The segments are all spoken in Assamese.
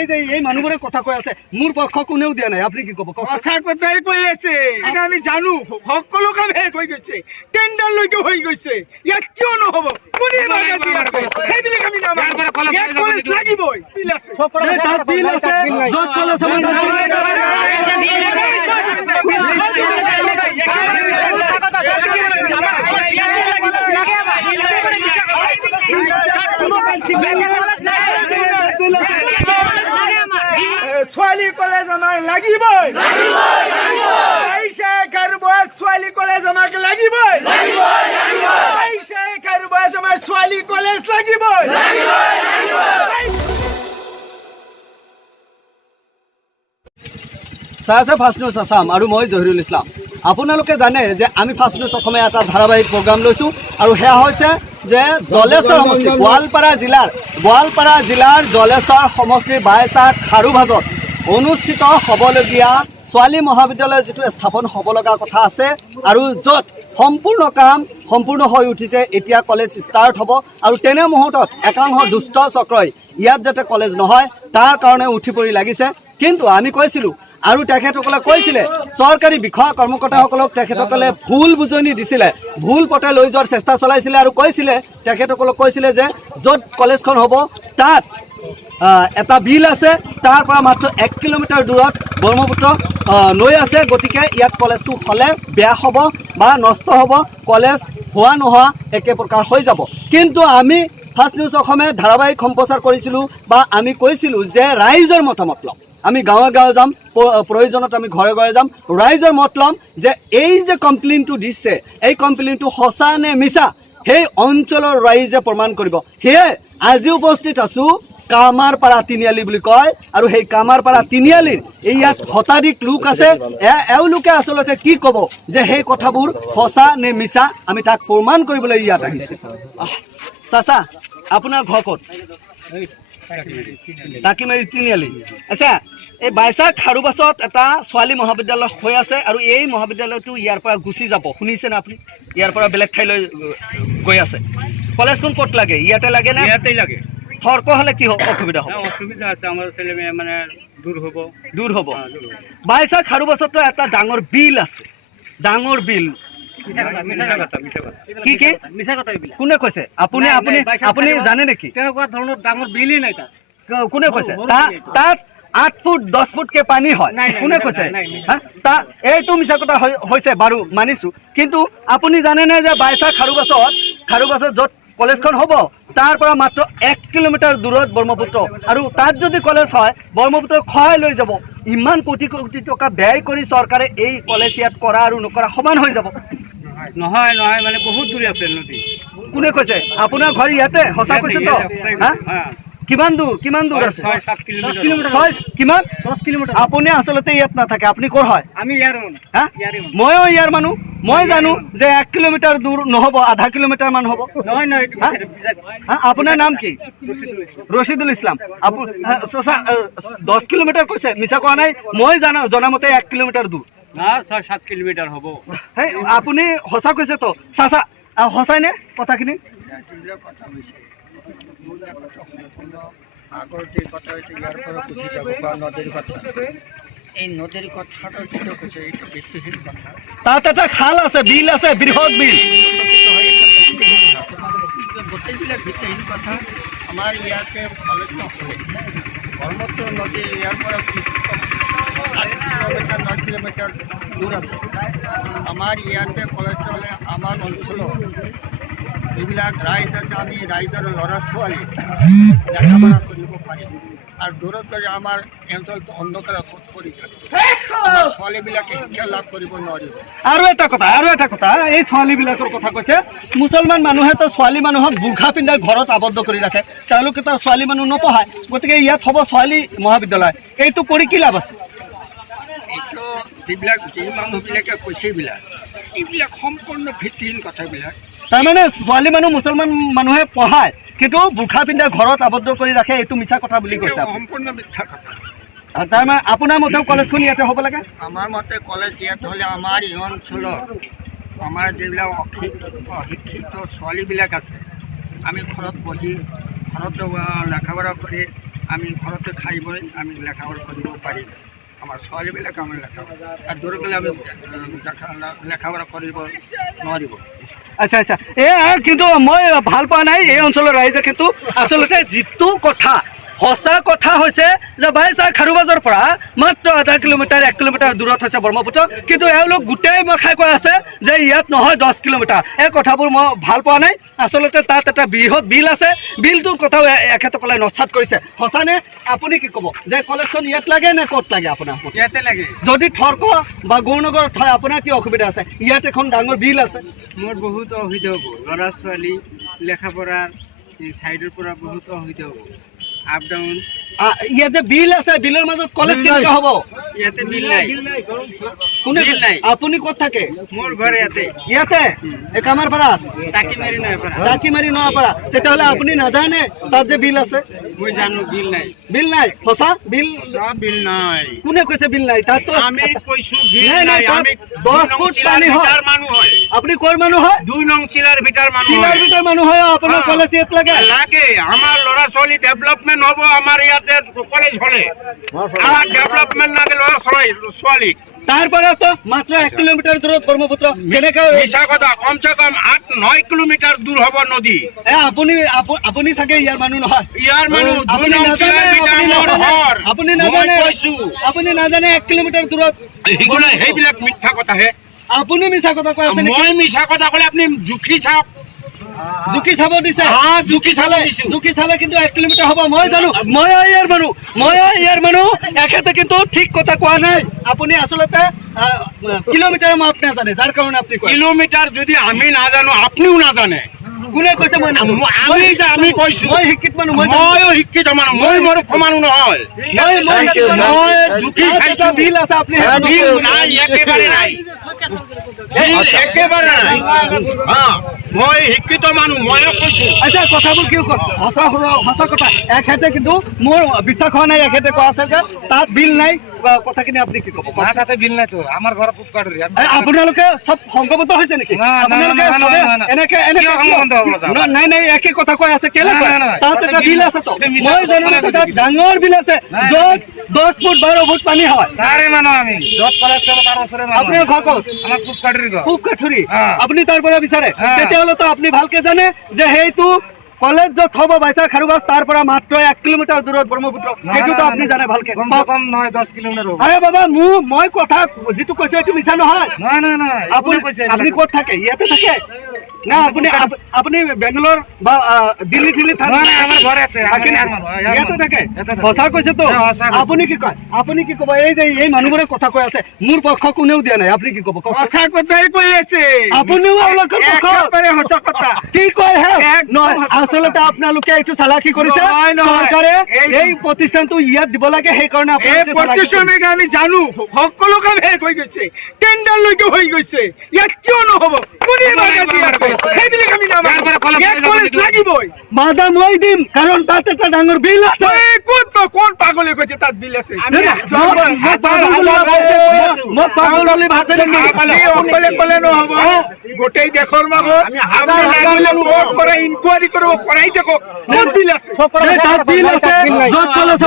এই যে এই মানুহবোৰে কথা কৈ আছে মোৰ পক্ষ কোনেও দিয়া নাই আপুনি কি ক'ব সঁচা কথাই কৈ আছে এটা আমি জানো সকলো কাম শেষ হৈ গৈছে টেন্ডাৰ লৈকে হৈ গৈছে ইয়াত কিয় নহ'ব কোনে বাধা দি আছে সেইবিলাক আমি নামানো ইয়াত কলেজ লাগিবই বিল আছে তাত বিল আছে য'ত কলেজ ছোৱালী কলেজ আমাৰ লাগিবই পইচা কাৰোবাৰ ছোৱালী কলেজ আমাক লাগিবই পইচা কাৰোবাৰ আমাৰ ছোৱালী কলেজ লাগিবই চাই ফাষ্ট নিউজ আছাম আৰু মই জহিৰুল ইছলাম। আপোনালোকে জানে যে আমি ফাষ্ট নিউজ অসমে এটা ধাৰাবাহিক প্ৰগ্ৰাম লৈছোঁ আৰু সেয়া হৈছে যে জলেশ্বৰ সমষ্টি গোৱালপাৰা জিলাৰ জলেশ্বৰ সমষ্টিৰ বাইচাত খাৰুভাজত অনুষ্ঠিত হ'বলগীয়া ছোৱালী মহাবিদ্যালয় যিটো স্থাপন হ'ব লগা কথা আছে আৰু য'ত সম্পূৰ্ণ কাম সম্পূৰ্ণ হৈ উঠিছে। এতিয়া কলেজ ষ্টাৰ্ট হ'ব আৰু তেনে মুহূৰ্তত একাংশ দুষ্ট চক্ৰই ইয়াত যাতে কলেজ নহয় তাৰ কাৰণে উঠি পৰি লাগিছে। কিন্তু আমি কৈছিলোঁ আৰু তেখেতসকলে কৈছিলে চৰকাৰী বিষয়া কৰ্মকৰ্তাসকলক তেখেতসকলে ভুল বুজনি দিছিলে, ভুল পথে লৈ যোৱাৰ চেষ্টা চলাইছিলে আৰু কৈছিলে তেখেতসকলক কৈছিলে যে য'ত কলেজখন হ'ব তাত এটা বিল আছে, তাৰ পৰা মাত্ৰ 1 কিলোমিটাৰ দূৰত ব্ৰহ্মপুত্ৰ নৈ আছে, গতিকে ইয়াত কলেজটো হ'লে বেয়া হ'ব বা নষ্ট হ'ব, কলেজ হোৱা নোহোৱা একে প্ৰকাৰ হৈ যাব। কিন্তু আমি ফাষ্ট নিউজ অসমে ধাৰাবাহিক সম্প্ৰচাৰ কৰিছিলোঁ বা আমি কৈছিলোঁ যে ৰাইজৰ মতামত ল'ম, আমি গাঁৱে গাঁৱে যাম, প্ৰয়োজনত আমি ঘৰে ঘৰে যাম, ৰাইজৰ মত ল'ম যে এই যে কমপ্লেইনটো দিছে এই কমপ্লেইনটো সঁচা নে মিছা সেই অঞ্চলৰ ৰাইজে প্ৰমাণ কৰিব। সেয়ে আজি উপস্থিত আছোঁ কামাৰপাৰা তিনিআলি বুলি কয় আৰু সেই কামাৰপাৰা তিনিআলিৰ ইয়াত শতাধিক লোক আছে। এওঁলোকে আচলতে কি ক'ব যে সেই কথাবোৰ সঁচা নে মিছা আমি তাক প্ৰমাণ কৰিবলৈ ইয়াত আহিছোঁ। চাচা আপোনাৰ ঘৰ ক'ত? টাকিমাৰী তিনিআলি। আচ্ছা, এই বাইচাক খাৰুবাছত এটা ছোৱালী মহাবিদ্যালয় হৈ আছে আৰু এই মহাবিদ্যালয়টো ইয়াৰ পৰা গুচি যাব, শুনিছেনে আপুনি? ইয়াৰ পৰা বেলেগ ঠাইলৈ গৈ আছে। কলেজখন ক'ত লাগে? ইয়াতে লাগে নে? ইয়াতেই লাগে। তৰ্ক হ'লে কি অসুবিধা হ'ব? অসুবিধা আছে, আমাৰ ছেলে মানে দূৰ হ'ব। বাইচাক খাৰুবাছতো এটা ডাঙৰ বিল আছে, ডাঙৰ বিল। কি কি কোনে কৈছে? আপুনি আপুনি আপুনি জানে নেকি? তেনেকুৱা ধৰণৰ ডাঙৰ বিলেই নাই তাত। কোনে কৈছে? তাত 8 ফুট 10 ফুটকে পানী হয়, কোনে কৈছে? এইটো মিছা কথা হৈছে বাৰু মানিছোঁ, কিন্তু আপুনি জানেনে যে বাইচাক খাৰুবাছত য'ত কলেজখন হ'ব তাৰ পৰা মাত্ৰ 1 কিলোমিটাৰ দূৰত ব্ৰহ্মপুত্ৰ, আৰু তাত যদি কলেজ হয় ব্ৰহ্মপুত্ৰৰ খহাই লৈ যাব। ইমান কোটি কোটি টকা ব্যয় কৰি চৰকাৰে এই কলেজ ইয়াত কৰা আৰু নকৰা সমান হৈ যাব। নহয় মানে বহুত দূৰ আছে নদী। কোনে কৈছে? আপোনাৰ ঘৰ ইয়াতে? সঁচা কৈছে তো? কিমান দূৰ আছে? 6-7 কিলোমিটাৰ। কিমান? 10 কিলোমিটাৰ। আপুনি আচলতে ইয়াত নাথাকে, আপুনি ক'ৰ হয়? আমি ইয়াৰ মানুহ। ময়ো ইয়াৰ মানুহ। মই জানো যে 1 কিলোমিটাৰ দূৰ নহ'ব, আধা কিলোমিটাৰ মান হ'ব। নহয় আপোনাৰ নাম কি? ৰচিদুল ইছলাম। 10 কিলোমিটাৰ কৈছে, মিছা কোৱা নাই। মই জনামতে 1 কিলোমিটাৰ দূৰ। 6-7 কিলোমিটাৰ হ'ব। আপুনি সঁচা কৈছে তো? চাচা সঁচাই নে কথাখিনি? আগৰ যে কথা হৈছে ইয়াৰ পৰা গুচি যাব বা নদীৰ কথা, এই নদীৰ কথাটো যিটো কৈছে এইটো ভিত্তিহীন কথা। তাত এটা খাল আছে, বিল আছে, বৃহৎ বিল। গোটেইবিলাক ভিত্তিহীন কথা। আমাৰ ইয়াতে কলেজ নহ'লে ব্ৰহ্মপুত্ৰ নদী ইয়াৰ পৰা 9 কিলোমিটাৰ দূৰ আছে। আমাৰ ইয়াতে কলেজ হ'লে আমাৰ অঞ্চলত এইবিলাক ৰাইজ আছে, আমি ৰাইজৰ ল'ৰা ছোৱালী লেখাপঢ়া কৰিব পাৰিম আৰু দূৰত গ'লে আমাৰ অঞ্চলটো অন্ধকাৰত পৰি থাকে, ছোৱালীবিলাকে শিক্ষা লাভ কৰিব নোৱাৰিব। আৰু এটা কথা এই ছোৱালীবিলাকৰ কথা কৈছে। মুছলমান মানুহেতো ছোৱালী মানুহক বুৰ্খা পিন্ধাই ঘৰত আবদ্ধ কৰি ৰাখে, তেওঁলোকেতো ছোৱালী মানুহ নপঢ়ায়, গতিকে ইয়াত হ'ব ছোৱালী মহাবিদ্যালয়। এইটো কৰি কি লাভ আছে? এইটো যি মানুহবিলাকে কৈছে এইবিলাক সম্পূৰ্ণ ভিত্তিহীন কথাবিলাক। তাৰমানে ছোৱালী মানুহ মুছলমান মানুহে পঢ়ায় কিন্তু বুৰ্খা পিন্ধাই ঘৰত আবদ্ধ কৰি ৰাখে, এইটো মিছা কথা বুলি কৈছে। সম্পূৰ্ণ মিথ্যা কথা। তাৰমানে আপোনাৰ মতেও কলেজখন ইয়াতে হ'ব লাগে? আমাৰ মতে কলেজ ইয়াত হ'লে আমাৰ এই অঞ্চলত আমাৰ যিবিলাক অশিক্ষিত ছোৱালীবিলাক আছে, আমি ঘৰত বহি ঘৰত লেখাপঢ়া কৰি আমি ঘৰতে খাই বৈ আমি লেখা-পঢ়া কৰিব পাৰিম। আমাৰ ছোৱালীবিলাকে আমি লেখা দূৰ গ'লে আমি লেখা-পঢ়া কৰিব নোৱাৰিব। আচ্ছা আচ্ছা কিন্তু মই ভাল পোৱা নাই এই অঞ্চলৰ ৰাইজে কিন্তু আচলতে যিটো কথা সঁচা কথা হৈছে যে বাইছা খাৰুবাজৰ পৰা মাত্ৰ 1 কিলোমিটাৰ 1 কিলোমিটাৰ দূৰত হৈছে ব্ৰহ্মপুত্ৰ, কিন্তু এওঁলোক গোটেই মখাই কৈ আছে যে ইয়াত নহয় 10 কিলোমিটাৰ। এই কথাবোৰ মই ভাল পোৱা নাই। আচলতে তাত এটা বৃহৎ বিল আছে, বিলটোৰ কথাও এখেতসকলে নস্যাৎ কৰিছে। সঁচানে? আপুনি কি ক'ব যে কলেজখন ইয়াত লাগে নে ক'ত লাগে? আপোনাৰ ইয়াতে লাগে। যদি থৰ্ক বা গৌৰনগৰত হয় আপোনাৰ কি অসুবিধা আছে? ইয়াত এখন ডাঙৰ বিল আছে। মোৰ বহুত অসুবিধা হ'ব, ল'ৰা ছোৱালী লেখা-পঢ়াৰ চাইডৰ পৰা বহুত অসুবিধা হ'ব। আপ ডাউন ইয়াত যে বিল আছে, বিলৰ মাজত কলেজ কেনেকৈ হ'ব? ইয়াতে বিল নাই। কোনে বিল নাই। আপুনি ক'ত থাকে? মোৰ ঘৰ ইয়াতে ইয়াতে এই কামাৰপাৰাত টাকিমাৰি নয়াপাৰা। টাকিমাৰি নয়াপাৰা। তেতিয়াহ'লে আপুনি নাজানে তাত যে বিল আছে? মই জানো বিল নাই। বিল নাই? সঁচা বিল? সব বিল নাই। কোনে কৈছে বিল নাই? তাত তো আমি কৈছো বিল নাই, নাই। তাত আমি 10 ফুট পানী হয়। মানুহ হয়। আপুনি ক'ৰ মানুহ হয়? 2 নং চিলাৰ ভিতৰ মানুহ চিলাৰ হয়। ভিতৰ মানুহ হয়। আপোনাৰ কলেজ ইয়াত লাগে? লাগে। আমাৰ ল'ৰা ছোৱালী ডেভেলপমেণ্ট হ'ব। আমাৰ ইয়াতে কলেজ হ'লে আমাৰ ডেভেলপমেণ্ট লাগে ল'ৰা ছোৱালী। তাৰপৰা তো মাত্ৰ 1 কিলোমিটাৰ দূৰত ব্ৰহ্মপুত্ৰ। কেনেকৈ? মিছা কথা। কমচে কম 8-9 কিলোমিটাৰ দূৰ হ'ব নদী। আপুনি চাগে ইয়াৰ মানুহ নহয়। ইয়াৰ মানুহ আপুনি নাজানে? আপুনি নাজানে 1 কিলোমিটাৰ দূৰত? সেইবিলাক মিথ্যা কথাহে। আপুনি মিছা কথা কৈ আছে নেকি? মই মিছা কথা ক'লে আপুনি জুখি চাওক। জুকি চাব দিছে? জুখি চালে দিছো। জুকি চালে কিন্তু 1 কিলোমিটাৰ হ'ব। মই জানো, মই ইয়াৰ মানুহ। এখেতে কিন্তু ঠিক কথা কোৱা নাই। আপুনি আচলতে কিলোমিটাৰ মাপ নাজানে, যাৰ কাৰণে আপুনি কয়। কিলোমিটাৰ যদি আমি নাজানো আপুনিও নাজানে। কোনে কৈছে মই নাজানো? আমি কৈছো। মই শিক্ষিত মানুহ। ময়ো শিক্ষিত মানুহ। মই মূৰ্খ মানুহ নহয়। মই জুখি চাইছো। বিল আছে আপুনি? বিল নাই, একেবাৰে নাই। একেবাৰে নাই। মই শিক্ষিত মানুহ, ময়ো কৈছো। আচ্ছা কথাবোৰ কি সঁচা কথা। এখেতে কিন্তু মোৰ বিশ্বাস হোৱা নাই। এখেতে কোৱা আছে যে তাত বিল নাই। কথাখিনি আপুনি কি ক'ব? তাতে বিল নাইতো। আমাৰ ঘৰৰ ফুটকাটৰি। আপোনালোকে চব সংগবদ্ধ হৈছে নেকি? নাই একে কথা কৈ আছে। কেলে তাত এটা বিল আছে তো? মই জনামতে তাত ডাঙৰ বিল আছে য'ত 10 ফুট 12 ফুট পানী হয়। তাৰে মানুহ আমি য'ত কলেজ তাৰ ওচৰে আপোনাৰ ঘৰ ক'ত? আমাৰ ফুটকাটৰি ঘৰ। ফুটকাটৰি। আপুনি তাৰ পৰা বিচাৰে? তেতিয়াহ'লেতো আপুনি ভালকে জানে যে সেইটো কলেজ য'ত হ'ব বাইছা খাৰুবাজ তাৰ পৰা মাত্ৰ 1 কিলোমিটাৰ দূৰত ব্ৰহ্মপুত্ৰ। সেইটোতো আপুনি জানে ভালকে। কম নহয় 10 কিলোমিটাৰ হ'ব। আৰে বাবা মই কথা যিটো কৈছো এইটো মিছা নহয়। নাই আপুনি ক'ত থাকে? ইয়াতে থাকে না? আপুনি বেংগলোৰ বা দিল্লী থাকে? আমাৰ ঘৰ ইয়াতে থাকে? সঁচা কৈছে তো? আপুনি কি কয়? আপুনি কি ক'ব? এই যে এই মানুহবোৰে কথা কৈ আছে, মোৰ পক্ষ কোনেও দিয়া নাই। আপুনি কি ক'ব? সঁচা কথাই কৈ আছে। আপুনিও এওঁলোকৰ পক্ষ? একেবাৰে সঁচা কথা। কি কয় হে? নহয়, আচলতে আপোনালোকে এইটো চালাকি কৰিছে। চৰকাৰে এই প্ৰতিষ্ঠানটো ইয়াত দিব লাগে, সেইকাৰণে এই প্ৰতিষ্ঠানকে আমি জানো সকলো কাম শেষ হৈ গৈছে। টেণ্ডাৰলৈকে হৈ গৈছে। ইয়াত কিয় নহ'ব? কোনে বাধা দি আছে? সেইবিলাক আমি নামানো। ইয়াত কলেজ লাগিবই। বাধা মই দিম, কাৰণ তাত এটা ডাঙৰ বিল আছে। কোন পাগলে কৈছে তাত বিল আছে? অকলে ক'লে নহ'ব। গোটেই দেশৰ মাজত পৰা ইনকুৱাৰী কৰিব, কৰাই দেখক ক'ত বিল আছে। তাত বিল আছে য'ত কলেজ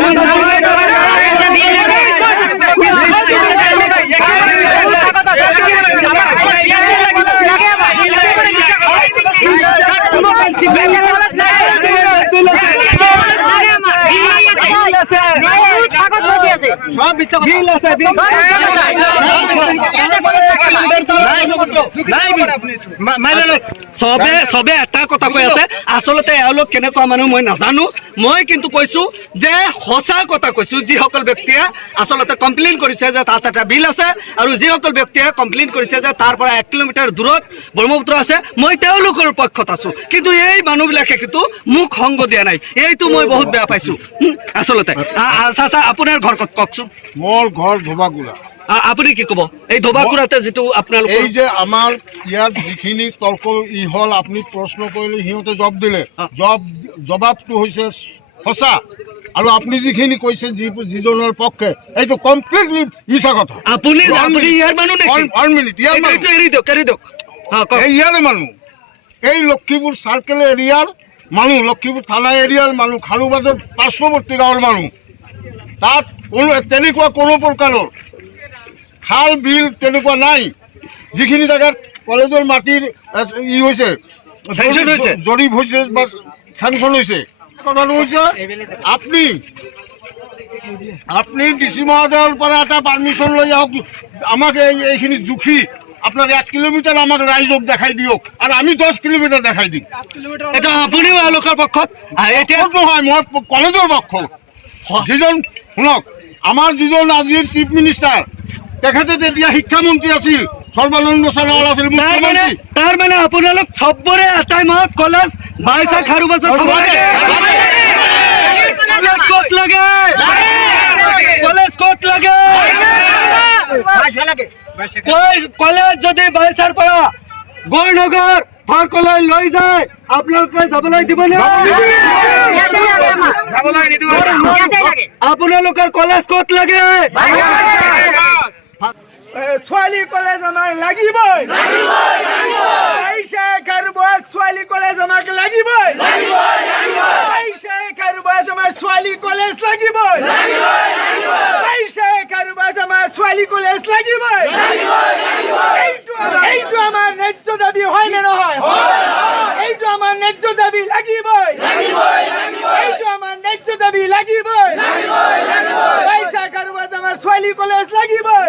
চবে এটা কথা কৈ আছে। আচলতে এওঁলোক কেনেকুৱা মানুহ মই নাজানো। মই কিন্তু কৈছো যে সঁচা কথা কৈছো। যিসকল ব্যক্তিয়ে আচলতে কমপ্লেইন কৰিছে যে তাত এটা বিল আছে, আৰু যিসকল ব্যক্তিয়ে কমপ্লেইন কৰিছে যে তাৰ পৰা 1 কিলোমিটাৰ দূৰত ব্ৰহ্মপুত্ৰ আছে, মই তেওঁলোকৰ পক্ষত আছো। কিন্তু এই মানুহবিলাকে কিন্তু মোক সংগ দিয়া নাই। এইটো মই বহুত বেয়া পাইছো আচলতে। চাচা আপোনাৰ ঘৰ ক'ত কওকচোন? মোৰ ঘৰ ধোবাগুৰা। আপুনি কি ক'ব এই ধোবাগুৰাতে যিটো আপোনালোকৰ এই যে আমাৰ ইয়াত যিখিনি তৰ্ক হ'ল, আপুনি প্ৰশ্ন কৰিলে সিহঁতে জবাব দিলে। জবাবটো হৈছে সঁচা, আৰু আপুনি যিখিনি কৈছে যিজনৰ পক্ষে, এইটো কমপ্লিটলি মিছা কথা। আপুনি ইয়াৰ মানুহ নেকি? ইয়াৰে মানুহ। এই লক্ষীপুৰ চাৰ্কেল এৰিয়াৰ মানুহ, লক্ষীপুৰ থানা এৰিয়াৰ মানুহ, খাৰুবাজৰ পাৰ্শ্বৱৰ্তী গাঁৱৰ মানুহ, তাত তেনেকুৱা কোনো প্ৰকাৰৰ খাল বিল তেনেকুৱা নাই। যিখিনি জেগাত কলেজৰ মাটিৰ ই হৈছে, জৰীপ হৈছে বা চেংচন হৈছে, কথাটো হৈছে আপুনি ডিচি মহোদয়ৰ পৰা এটা পাৰ্মিশ্যন লৈ আহক, আমাক এইখিনি জুখি আপনার 1 কিলোমিটার আমাক রাইজক দেখাই দিয়ক, আর আমি 10 কিলোমিটার দেখাই দিম। এটা আপুনিও এওঁলোকৰ পক্ষত এতিয়া নহয়, মই কলেজৰ পক্ষ। যিজন শুনক, আমাৰ যিজন আজিৰ চিফ মিনিষ্টাৰ, তেখেতে তেতিয়া শিক্ষামন্ত্ৰী আছিল, সৰ্বানন্দ সোণোৱাল আছিল মুখ্যমন্ত্ৰী। তাৰ মানে আপোনালোক চবৰে এটাই মত কলেজ 22 খাৰুবাজত হ'ব লাগে। কলেজ ক'ত লাগে? কলেজ ক'ত লাগে? কলেজ যদি 22 পৰা গড়নগৰ ভাৰকলৈ লৈ যায়, আপোনালোকে যাবলৈ দিবনে? আপোনালোকৰ কলেজ ক'ত লাগে? ছোৱালী কলেজ আমাৰ লাগিবই, ছোৱালী কলেজ আমাক লাগিবই, আমাৰ ছোৱালী কলেজ লাগিবই, আমাৰ ছোৱালী কলেজ লাগিবই। এইটো আমাৰ ন্যায্য দাবী হয় নে নহয়? এইটো আমাৰ ন্যায্য দাবী লাগিবই, এইটো আমাৰ ন্যায্য দাবী লাগিবই। আমাৰ ছোৱালী কলেজ লাগিবই।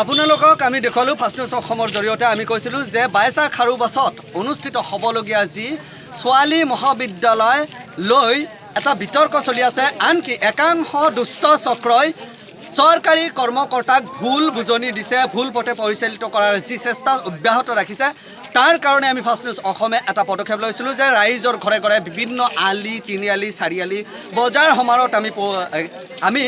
আপোনালোকক আমি দেখুৱালোঁ ফাৰ্ষ্ট নিউজ অসমৰ জৰিয়তে। আমি কৈছিলোঁ যে 22 খাৰুবাছত অনুষ্ঠিত হ'বলগীয়া যি ছোৱালী মহাবিদ্যালয় লৈ এটা বিতৰ্ক চলি আছে, আনকি একাংশ দুষ্ট চক্ৰই চৰকাৰী কৰ্মকৰ্তাক ভুল বুজনি দিছে, ভুল পথে পৰিচালিত কৰাৰ যি চেষ্টা অব্যাহত ৰাখিছে, তাৰ কাৰণে আমি ফাৰ্ষ্ট নিউজ অসমে এটা পদক্ষেপ লৈছিলোঁ যে ৰাইজৰ ঘৰে ঘৰে বিভিন্ন আলি, তিনিআলি, চাৰিআলি, বজাৰ সমাৰত আমি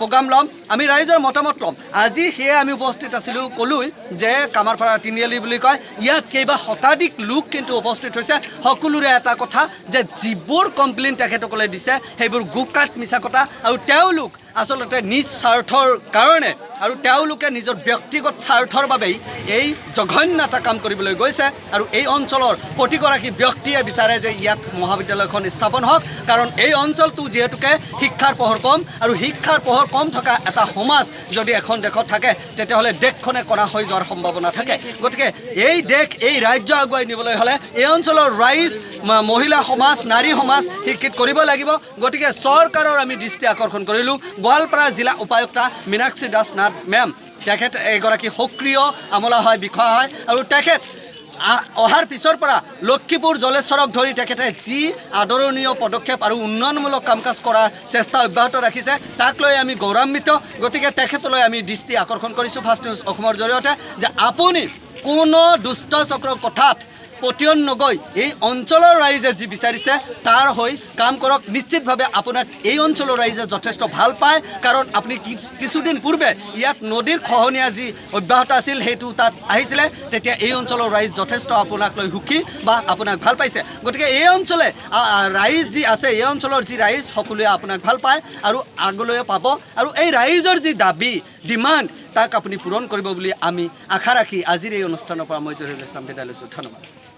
প্ৰগ্ৰাম ল'ম, আমি ৰাইজৰ মতামত ল'ম। আজি সেয়ে আমি উপস্থিত আছিলোঁ, ক'লোঁ যে কামাৰপাৰা তিনিআলি বুলি কয়, ইয়াত কেইবা শতাধিক লোক কিন্তু উপস্থিত হৈছে। সকলোৰে এটা কথা যে যিবোৰ কমপ্লেইন তেখেতসকলে দিছে সেইবোৰ গোকাত মিছা কথা, আৰু তেওঁলোক আচলতে নিজ স্বাৰ্থৰ কাৰণে আৰু তেওঁলোকে নিজৰ ব্যক্তিগত স্বাৰ্থৰ বাবেই এই জঘন্য এটা কাম কৰিবলৈ গৈছে। আৰু এই অঞ্চলৰ প্ৰতিগৰাকী ব্যক্তিয়ে বিচাৰে যে ইয়াত মহাবিদ্যালয়খন স্থাপন হওক, কাৰণ এই অঞ্চলটো যিহেতুকে শিক্ষাৰ পোহৰ কম, আৰু শিক্ষাৰ পোহৰ কম থকা এটা সমাজ যদি এখন দেশত থাকে তেতিয়াহ'লে দেশখনে কণা হৈ যোৱাৰ সম্ভাৱনা থাকে। গতিকে এই দেশ, এই ৰাজ্য আগুৱাই নিবলৈ হ'লে এই অঞ্চলৰ ৰাইজ, মহিলা সমাজ, নাৰী সমাজ শিক্ষিত কৰিব লাগিব। গতিকে চৰকাৰৰ আমি দৃষ্টি আকৰ্ষণ কৰিলোঁ গোৱালপাৰা জিলা উপায়ুক্তা মীনাক্ষী দাস নাথ মেম, তেখেত এগৰাকী সক্ৰিয় আমলা হয়, বিষয়া হয়, আৰু তেখেত অহাৰ পিছৰ পৰা লক্ষীপুৰ জলেশ্বৰক ধৰি তেখেতে যি আদৰণীয় পদক্ষেপ আৰু উন্নয়নমূলক কাম কাজ কৰাৰ চেষ্টা অব্যাহত ৰাখিছে, তাক লৈ আমি গৌৰৱান্বিত। গতিকে তেখেতলৈ আমি দৃষ্টি আকৰ্ষণ কৰিছোঁ ফাৰ্ষ্ট নিউজ অসমৰ জৰিয়তে যে আপুনি কোনো দুষ্ট চক্ৰৰ কথাত পতিয়ন নগৈ এই অঞ্চলৰ ৰাইজে যি বিচাৰিছে তাৰ হৈ কাম কৰক। নিশ্চিতভাৱে আপোনাক এই অঞ্চলৰ ৰাইজে যথেষ্ট ভাল পায়, কাৰণ আপুনি কিছুদিন পূৰ্বে ইয়াত নদীৰ খহনীয়া যি অব্যাহত আছিল সেইটো তাত আহিছিলে, তেতিয়া এই অঞ্চলৰ ৰাইজ যথেষ্ট আপোনাক লৈ সুখী বা আপোনাক ভাল পাইছে। গতিকে এই অঞ্চলে ৰাইজ যি আছে, এই অঞ্চলৰ যি ৰাইজ সকলোৱে আপোনাক ভাল পায় আৰু আগলৈও পাব, আৰু এই ৰাইজৰ যি দাবী ডিমাণ্ড তাক আপুনি পূৰণ কৰিব বুলি আমি আশা ৰাখি আজিৰ এই অনুষ্ঠানৰ পৰা মই জহিৰুল ইছলাম বিদায় লৈছোঁ। ধন্যবাদ।